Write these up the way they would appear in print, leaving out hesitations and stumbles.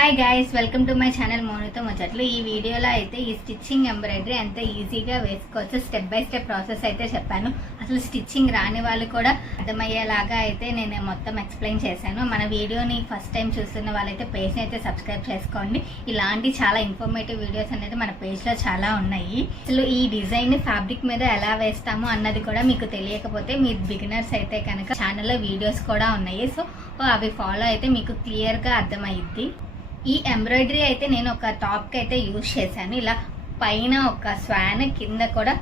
Hi guys, welcome to my channel మోనుతో ముచ్చట్లు. ఈ వీడియోలో అయితే ఈ స్టిచ్చింగ్ ఎంబ్రాయిడరీ ఎంత ఈజీగా వేసుకోవచ్చు స్టెప్ బై స్టెప్ ప్రాసెస్ అయితే చెప్పాను. అసలు స్టిచ్చింగ్ రాని వాళ్ళు కూడా అర్థమయ్యేలాగా అయితే నేను మొత్తం ఎక్స్ప్లెయిన్ చేశాను. మన వీడియోని ఫస్ట్ టైం చూస్తున్న వాళ్ళైతే పేజ్ని అయితే సబ్స్క్రైబ్ చేసుకోండి. ఇలాంటి చాలా ఇన్ఫర్మేటివ్ వీడియోస్ అనేది మన పేజ్లో చాలా ఉన్నాయి. అసలు ఈ డిజైన్ ఫ్యాబ్రిక్ మీద ఎలా వేస్తాము అన్నది కూడా మీకు తెలియకపోతే మీరు బిగినర్స్ అయితే కనుక ఛానల్లో వీడియోస్ కూడా ఉన్నాయి. సో అవి ఫాలో అయితే మీకు క్లియర్గా అర్థమైద్ది. ఈ ఎంబ్రాయిడరీ అయితే నేను ఒక టాప్కి అయితే యూజ్ చేశాను. ఇలా పైన ఒక స్వాన్, కింద కూడా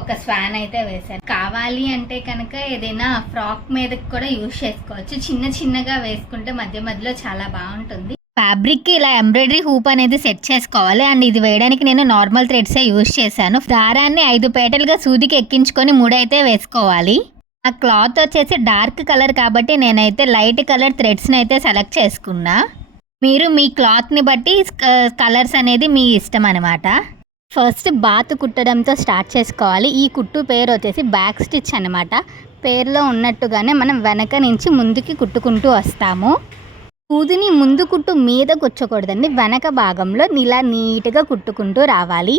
ఒక స్వాన్ అయితే వేశాను. కావాలి అంటే కనుక ఏదైనా ఫ్రాక్ మీదకి కూడా యూజ్ చేసుకోవచ్చు. చిన్న చిన్నగా వేసుకుంటే మధ్య మధ్యలో చాలా బాగుంటుంది. ఫ్యాబ్రిక్కి ఇలా ఎంబ్రాయిడరీ హూప్ అనేది సెట్ చేసుకోవాలి. అండ్ ఇది వేయడానికి నేను నార్మల్ థ్రెడ్సే యూజ్ చేశాను. దారాన్ని 5 పేటలుగా సూదికి ఎక్కించుకొని 3 అయితే వేసుకోవాలి. ఆ క్లాత్ వచ్చేసి డార్క్ కలర్ కాబట్టి నేనైతే లైట్ కలర్ థ్రెడ్స్ని అయితే సెలెక్ట్ చేసుకున్నా. మీరు మీ క్లాత్ని బట్టి కలర్స్ అనేది మీ ఇష్టం అనమాట. ఫస్ట్ బాతు కుట్టడంతో స్టార్ట్ చేసుకోవాలి. ఈ కుట్టు పేరు వచ్చేసి బ్యాక్ స్టిచ్ అనమాట. పేరులో ఉన్నట్టుగానే మనం వెనక నుంచి ముందుకి కుట్టుకుంటూ వస్తాము. సూదిని ముందు కుట్టు మీద కూర్చోకూడదండి, వెనక భాగంలో ఇలా నీట్గా కుట్టుకుంటూ రావాలి.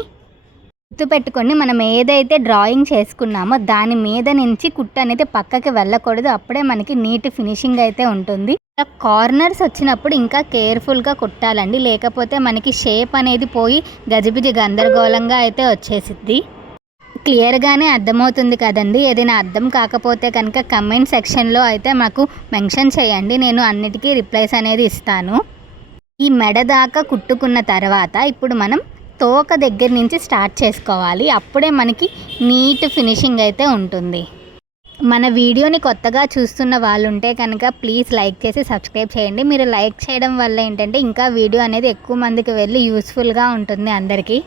గుర్తుపెట్టుకొని మనం ఏదైతే డ్రాయింగ్ చేసుకున్నామో దాని మీద నుంచి కుట్టు అనేది పక్కకి వెళ్ళకూడదు. అప్పుడే మనకి నీట్ ఫినిషింగ్ అయితే ఉంటుంది. కార్నర్స్ వచ్చినప్పుడు ఇంకా కేర్ఫుల్గా కుట్టాలండి, లేకపోతే మనకి షేప్ అనేది పోయి గజిబిజి గందరగోళంగా అయితే వచ్చేసిద్ది. క్లియర్గానే అర్థమవుతుంది కదండి. ఏదైనా అర్థం కాకపోతే కనుక కమెంట్ సెక్షన్లో అయితే మాకు మెన్షన్ చేయండి, నేను అన్నిటికీ రిప్లైస్ అనేది ఇస్తాను. ఈ మెడ దాకా కుట్టుకున్న తర్వాత ఇప్పుడు మనం తోక దగ్గర నుంచి స్టార్ట్ చేసుకోవాలి. అప్పుడే మనకి నీట్ ఫినిషింగ్ అయితే ఉంటుంది. మన వీడియోని కొత్తగా చూస్తున్న వాళ్ళు ఉంటే కనుక ప్లీజ్ లైక్ చేసి సబ్స్క్రైబ్ చేయండి. మీరు లైక్ చేయడం వల్ల ఏంటంటే ఇంకా వీడియో అనేది ఎక్కువ మందికి వెళ్ళి యూస్ఫుల్గా ఉంటుంది అందరికీ.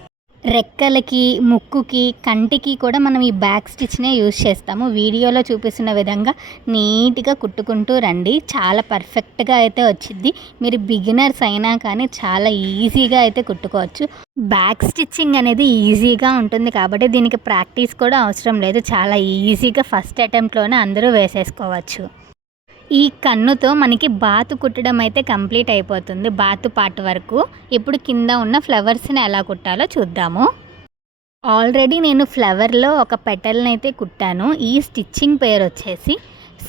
రెక్కలకి, ముక్కుకి, కంటికి కూడా మనం ఈ బ్యాక్ స్టిచ్నే యూజ్ చేస్తాము. వీడియోలో చూపిస్తున్న విధంగా నీట్గా కుట్టుకుంటూ రండి, చాలా పర్ఫెక్ట్గా అయితే వచ్చింది. మీరు బిగినర్స్ అయినా కానీ చాలా ఈజీగా అయితే కుట్టుకోవచ్చు. బ్యాక్ స్టిచ్చింగ్ అనేది ఈజీగా ఉంటుంది కాబట్టి దీనికి ప్రాక్టీస్ కూడా అవసరం లేదు. చాలా ఈజీగా ఫస్ట్ అటెంప్ట్లోనే అందరూ వేసేసుకోవచ్చు. ఈ కన్నుతో మనకి బాతు కుట్టడం అయితే కంప్లీట్ అయిపోతుంది, బాతు పార్ట్ వరకు. ఇప్పుడు కింద ఉన్న ఫ్లవర్స్ని ఎలా కుట్టాలో చూద్దాము. ఆల్రెడీ నేను ఫ్లవర్లో ఒక పెటల్ని అయితే కుట్టాను. ఈ స్టిచ్చింగ్ పేరు వచ్చేసి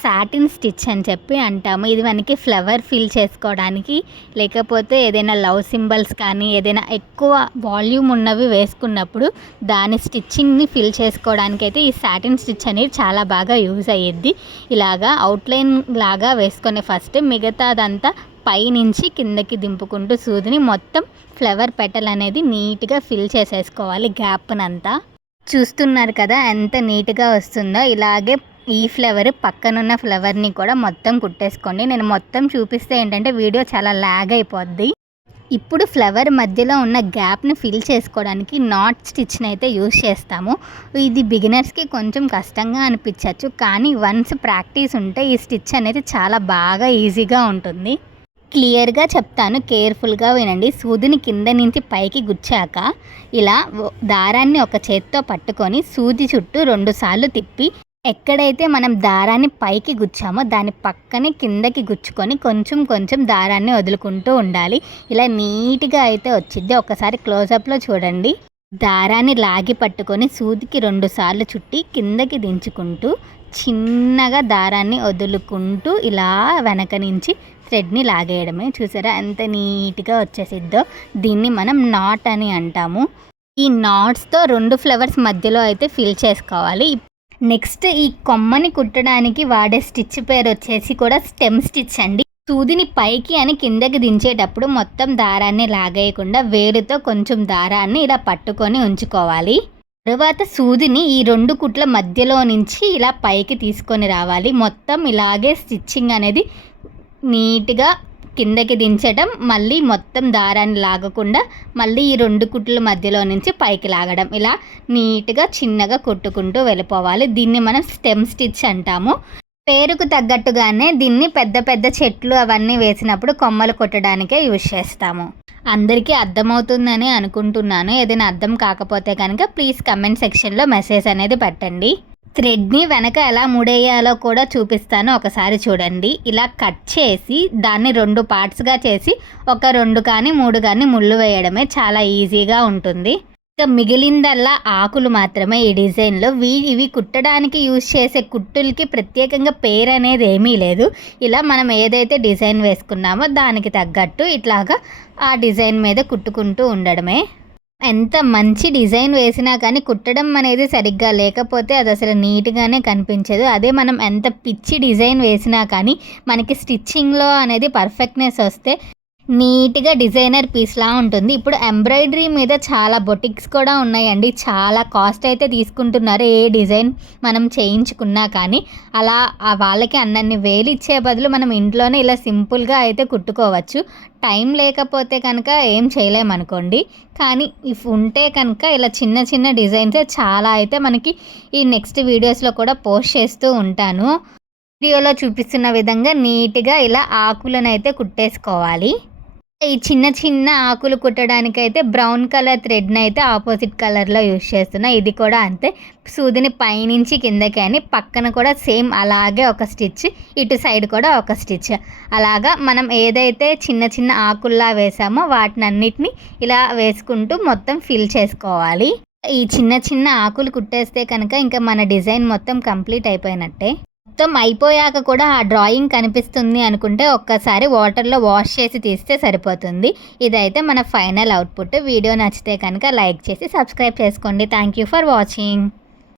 సాటిన్ స్టిచ్ అని చెప్పి అంటాము. ఇది మనకి ఫ్లవర్ ఫిల్ చేసుకోవడానికి, లేకపోతే ఏదైనా లవ్ సింబల్స్ కానీ ఏదైనా ఎక్కువ వాల్యూమ్ ఉన్నవి వేసుకున్నప్పుడు దాని స్టిచ్చింగ్ని ఫిల్ చేసుకోవడానికి అయితే ఈ సాటిన్ స్టిచ్ అనేది చాలా బాగా యూజ్ అయ్యిద్ది. ఇలాగా అవుట్లైన్ లాగా వేసుకొని ఫస్ట్ మిగతాదంతా పైనుంచి కిందకి దింపుకుంటూ సూదిని మొత్తం ఫ్లవర్ పెటల్ అనేది నీట్గా ఫిల్ చేసేసుకోవాలి. గ్యాప్నంతా చూస్తున్నారు కదా ఎంత నీట్గా వస్తుందో. ఇలాగే ఈ ఫ్లవర్ పక్కనున్న ఫ్లవర్ని కూడా మొత్తం కుట్టేసుకోండి. నేను మొత్తం చూపిస్తే ఏంటంటే వీడియో చాలా లాగ్ అయిపోద్ది. ఇప్పుడు ఫ్లవర్ మధ్యలో ఉన్న గ్యాప్ని ఫిల్ చేసుకోవడానికి నాట్ స్టిచ్ని అయితే యూజ్ చేస్తాము. ఇది బిగినర్స్కి కొంచెం కష్టంగా అనిపించవచ్చు, కానీ వన్స్ ప్రాక్టీస్ ఉంటే ఈ స్టిచ్ అనేది చాలా బాగా ఈజీగా ఉంటుంది. క్లియర్గా చెప్తాను, కేర్ఫుల్గా వినండి. సూదిని కింద నుంచి పైకి గుచ్చాక ఇలా దారాన్ని ఒక చేత్తో పట్టుకొని సూది చుట్టూ 2 సార్లు తిప్పి ఎక్కడైతే మనం దారాన్ని పైకి గుచ్చామో దాని పక్కనే కిందకి గుచ్చుకొని కొంచెం కొంచెం దారాన్ని వదులుకుంటూ ఉండాలి. ఇలా నీట్గా అయితే వచ్చింది. ఒకసారి క్లోజప్లో చూడండి. దారాన్ని లాగి పట్టుకొని సూదికి 2 సార్లు చుట్టి కిందకి దించుకుంటూ చిన్నగా దారాన్ని వదులుకుంటూ ఇలా వెనక నుంచి థ్రెడ్ని లాగేయడమే. చూసారా ఎంత నీట్గా వచ్చేసిద్దో. దీన్ని మనం నాట్ అని అంటాము. ఈ నాట్స్తో 2 ఫ్లవర్స్ మధ్యలో అయితే ఫిల్ చేసుకోవాలి. నెక్స్ట్ ఈ కొమ్మని కుట్టడానికి వాడే స్టిచ్ పేరు వచ్చేసి కూడా స్టెమ్ స్టిచ్ అండి. సూదిని పైకి అని కిందకి దించేటప్పుడు మొత్తం దారాన్ని లాగేయకుండా వేరుతో కొంచెం దారాన్ని ఇలా పట్టుకొని ఉంచుకోవాలి. తరువాత సూదిని ఈ 2 కుట్ల మధ్యలో నుంచి ఇలా పైకి తీసుకొని రావాలి. మొత్తం ఇలాగే స్టిచ్చింగ్ అనేది నీట్గా కిందకి దించడం, మళ్ళీ మొత్తం దారాన్ని లాగకుండా మళ్ళీ ఈ 2 కుట్ల మధ్యలో నుంచి పైకి లాగడం, ఇలా నీట్గా చిన్నగా కుట్టుకుంటూ వెళ్ళిపోవాలి. దీన్ని మనం స్టెమ్ స్టిచ్ అంటాము. పేరుకు తగ్గట్టుగానే దీన్ని పెద్ద పెద్ద చెట్లు అవన్నీ వేసినప్పుడు కొమ్మలు కొట్టడానికే యూజ్ చేస్తాము. అందరికీ అర్థమవుతుందని అనుకుంటున్నాను. ఏదైనా అర్థం కాకపోతే కనుక ప్లీజ్ కమెంట్ సెక్షన్లో మెసేజ్ అనేది పెట్టండి. థ్రెడ్ని వెనక ఎలా ముడేయాలో కూడా చూపిస్తాను, ఒకసారి చూడండి. ఇలా కట్ చేసి దాన్ని 2 పార్ట్స్గా చేసి ఒక 2 కానీ 3 కానీ ముళ్ళు వేయడమే, చాలా ఈజీగా ఉంటుంది. ఇంకా మిగిలిందల్లా ఆకులు మాత్రమే ఈ డిజైన్లో. ఇవి కుట్టడానికి యూజ్ చేసే కుట్టులకి ప్రత్యేకంగా పేరు అనేది ఏమీ లేదు. ఇలా మనం ఏదైతే డిజైన్ వేసుకున్నామో దానికి తగ్గట్టు ఇట్లాగా ఆ డిజైన్ మీద కుట్టుకుంటూ ఉండడమే. ఎంత మంచి డిజైన్ వేసినా కానీ కుట్టడం అనేది సరిగ్గా లేకపోతే అది అసలు నీట్గానే కనిపించదు. అదే మనం ఎంత పిచ్చి డిజైన్ వేసినా కానీ మనకి స్టిచ్చింగ్లో అనేది పర్ఫెక్ట్నెస్ వస్తే నీట్గా డిజైనర్ పీస్లా ఉంటుంది. ఇప్పుడు ఎంబ్రాయిడరీ మీద చాలా బొటిక్స్ కూడా ఉన్నాయండి. చాలా కాస్ట్ అయితే తీసుకుంటున్నారు ఏ డిజైన్ మనం చేయించుకున్నా కానీ. అలా వాళ్ళకి అన్నన్ని వేలు ఇచ్చే బదులు మనం ఇంట్లోనే ఇలా సింపుల్గా అయితే కుట్టుకోవచ్చు. టైం లేకపోతే కనుక ఏం చేయలేమనుకోండి. కానీ ఇఫ్ ఉంటే కనుక ఇలా చిన్న చిన్న డిజైన్స్ చాలా అయితే మనకి ఈ నెక్స్ట్ వీడియోస్లో కూడా పోస్ట్ చేస్తూ ఉంటాను. వీడియోలో చూపిస్తున్న విధంగా నీట్గా ఇలా ఆకులను అయితే కుట్టేసుకోవాలి. ఈ చిన్న చిన్న ఆకులు కుట్టడానికైతే బ్రౌన్ కలర్ థ్రెడ్ని అయితే ఆపోజిట్ కలర్లో యూజ్ చేస్తున్నా. ఇది కూడా అంతే, సూదిని పైనుంచి కిందకి అని పక్కన కూడా సేమ్ అలాగే ఒక స్టిచ్, ఇటు సైడ్ కూడా ఒక స్టిచ్. అలాగా మనం ఏదైతే చిన్న చిన్న ఆకుల్లా వేసామో వాటిని అన్నిటిని ఇలా వేసుకుంటూ మొత్తం ఫిల్ చేసుకోవాలి. ఈ చిన్న చిన్న ఆకులు కుట్టేస్తే కనుక ఇంకా మన డిజైన్ మొత్తం కంప్లీట్ అయిపోయినట్టే. మొత్తం అయిపోయాక కూడా ఆ డ్రాయింగ్ కనిపిస్తుంది అనుకుంటే ఒక్కసారి వాటర్లో వాష్ చేసి తీస్తే సరిపోతుంది. ఇదైతే మన ఫైనల్ అవుట్పుట్. వీడియో నచ్చితే కనుక లైక్ చేసి సబ్స్క్రైబ్ చేసుకోండి. Thank you for watching.